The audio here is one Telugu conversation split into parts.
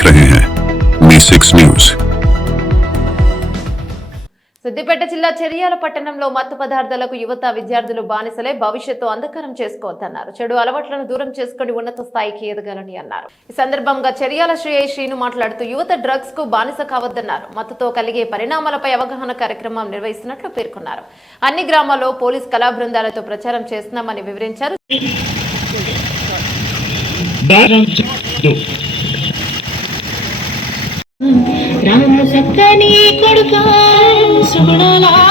देख रहे हैं मी सिक्स न्यूज సిద్దిపేట జిల్లా చెరియాల పట్టణంలో మత్తు పదార్థాలకు యువత విద్యార్థులు బానిసలే భవిష్యత్తు అంధకారం చేసుకోవద్దన్నారు చెడు అలవాట్లను దూరం చేసుకుని ఉన్నత స్థాయికి ఎదగాలని అన్నారు ఈ సందర్భంగా చెరియాల శ్రీ ఐ శ్రీను మాట్లాడుతూ యువత డ్రగ్స్ కు బానిస కావద్దన్నారు మత్తుతో కలిగే పరిణామాలపై అవగాహన కార్యక్రమం నిర్వహిస్తున్నట్లు పేర్కొన్నారు అన్ని గ్రామాల్లో పోలీస్ కళా బృందాలతో ప్రచారం చేస్తున్నామని వివరించారు దారం చెట్టు రామ సక్కని కొడుక సుగుణలా?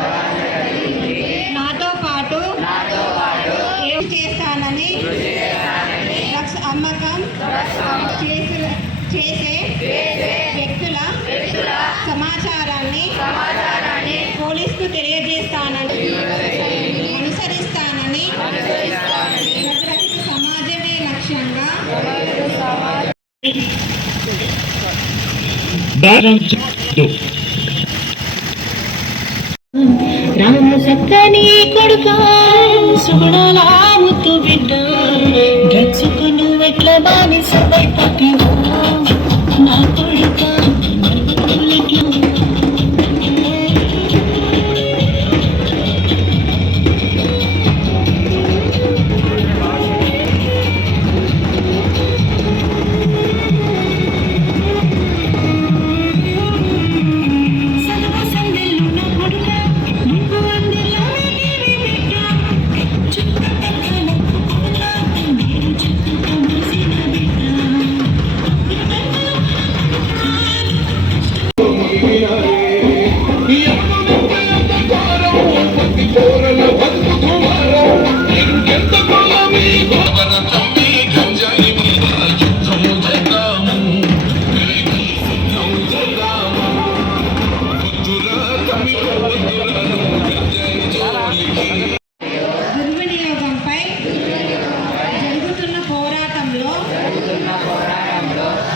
తెలియజేస్తానని అనుసరిస్తానని సమాజమే లక్ష్యంగా రామ సక్కని కొడుక సుగుణాల ముత్తు బిడ్డ. డ్రగ్స్కు నువ్వెట్ల బానిస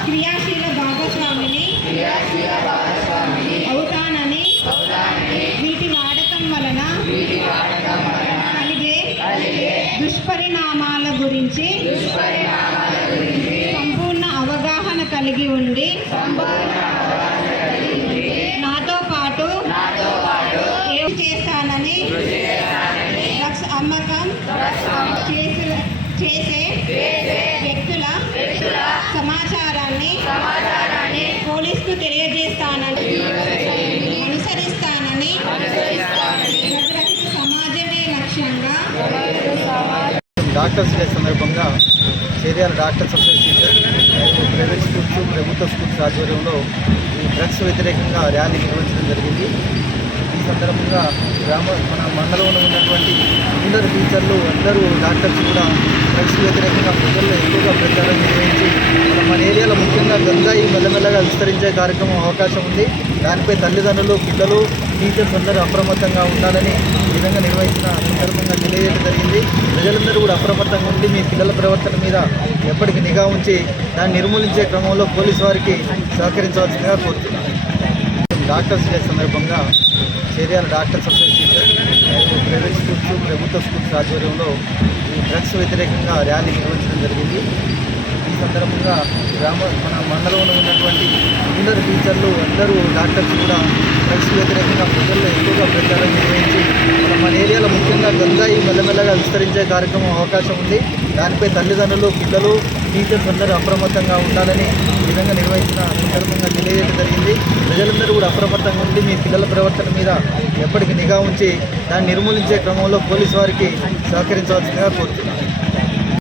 క్రియాశీల భాగస్వామిని అవుతానని వీటి వాడకం వలన కలిగే దుష్పరిణామాల గురించి సంపూర్ణ అవగాహన కలిగి ఉండి నాతో పాటు ఏం చేస్తానని అమ్మకం తెలియజేస్తానని అనుసరిస్తానని సమాజమే లక్ష్యంగా డాక్టర్స్ డే సందర్భంగా Cheriyal doctors association private schools ప్రభుత్వ స్కూల్స్ ఆధ్వర్యంలో ఈ డ్రగ్స్ వ్యతిరేకంగా ర్యాలీ నిర్వహించడం జరిగింది. ఈ సందర్భంగా గ్రామ మన మండలంలో ఉన్నటువంటి అందరు టీచర్లు అందరూ డాక్టర్స్ కూడా డ్రగ్స్ వ్యతిరేకంగా ప్రజల్లో ఎక్కువగా ప్రచారం నిర్వహించి మన ఏరియాలో ముఖ్యంగా గంజాయి మెల్లమెల్లగా విస్తరించే కార్యక్రమం అవకాశం ఉంది. దానిపై తల్లిదండ్రులు పిల్లలు టీచర్స్ అందరూ అప్రమత్తంగా ఉండాలని ఈ విధంగా నిర్వహించిన సందర్భంగా తెలియజేయడం జరిగింది. ప్రజలందరూ కూడా అప్రమత్తంగా ఉండి మీ పిల్లల ప్రవర్తన మీద ఎప్పటికీ నిఘా ఉంచి దాన్ని నిర్మూలించే క్రమంలో పోలీసు వారికి సహకరించవలసిందిగా కోరుతున్నాను. డాక్టర్స్ డే సందర్భంగా Cheriyala doctors association private schools ప్రభుత్వ స్కూల్స్ ఆధ్వర్యంలో ఈ డ్రగ్స్ వ్యతిరేకంగా ర్యాలీ నిర్వహించడం జరిగింది. ఈ సందర్భంగా గ్రామ మన మండలంలో ఉన్నటువంటి అందరు టీచర్లు అందరూ డాక్టర్స్ కూడా డ్రగ్స్ వ్యతిరేకంగా ప్రజల్లో ఎక్కువగా ప్రచారం నిర్వహించి మన ఏరియాలో ముఖ్యంగా గంజాయి మెల్లమెల్లగా విస్తరించే కార్యక్రమం అవకాశం ఉంది. దానిపై తల్లిదండ్రులు పిల్లలు టీచర్స్ అందరూ అప్రమత్తంగా ఉండాలని విధంగా నిర్వహించిన సందర్భంగా తెలియజేయడం జరిగింది. ప్రజలందరూ కూడా అప్రమత్తంగా ఉండి మీ పిల్లల ప్రవర్తన మీద ఎప్పటికీ నిఘా ఉంచి దాన్ని నిర్మూలించే క్రమంలో పోలీసు వారికి సహకరించవలసిందిగా కోరుతున్నాను